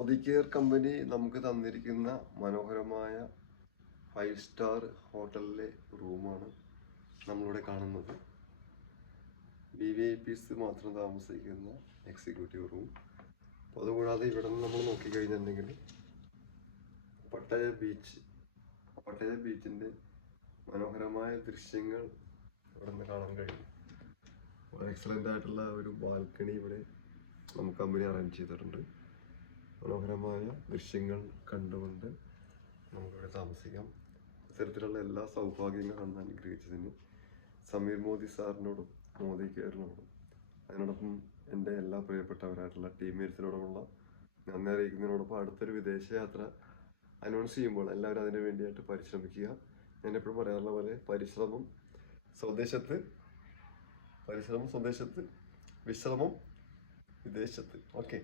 Modi care company നമുക്ക് തന്നിരിക്കുന്ന മനോഹരമായ 5 സ്റ്റാർ ഹോട്ടലിലെ റൂമാണ് നമ്മളിവിടെ കാണുന്നത്. VVIPs മാത്രം താമസിക്കുന്ന എക്സിക്യൂട്ടീവ് റൂം. അപ്പോൾ അതുകൂടാതെ ഇവിടെ നിന്ന് നമ്മൾ നോക്കിക്കഴിഞ്ഞിട്ടുണ്ടെങ്കിൽ പട്ടയ ബീച്ചിൻ്റെ മനോഹരമായ ദൃശ്യങ്ങൾ ഇവിടെ നിന്ന് കാണാൻ കഴിയും. വളരെ എക്സലൻ്റ് ആയിട്ടുള്ള ഒരു ബാൽക്കണി ഇവിടെ നമുക്ക് കമ്പനി അറേഞ്ച് ചെയ്തിട്ടുണ്ട്. മനോഹരമായ ദൃശ്യങ്ങൾ കണ്ടുകൊണ്ട് നമുക്കിവിടെ താമസിക്കാം. ഇത്തരത്തിലുള്ള എല്ലാ സൗഭാഗ്യങ്ങളും അനുഗ്രഹിച്ചതിന് സമീർ മോദി സാറിനോടും മോദി കെയറിനോടും അതിനോടൊപ്പം എൻ്റെ എല്ലാ പ്രിയപ്പെട്ടവരായിട്ടുള്ള ടീംമേറ്റ്സിനോടുമുള്ള നന്ദി അറിയിക്കുന്നതിനോടൊപ്പം അടുത്തൊരു വിദേശയാത്ര അനൗൺസ് ചെയ്യുമ്പോൾ എല്ലാവരും അതിന് വേണ്ടിയായിട്ട് പരിശ്രമിക്കുക. ഞാൻ എപ്പോഴും പറയാറുള്ള പോലെ പരിശ്രമം സ്വദേശത്ത്, വിശ്രമം വിദേശത്ത്. ഓക്കെ.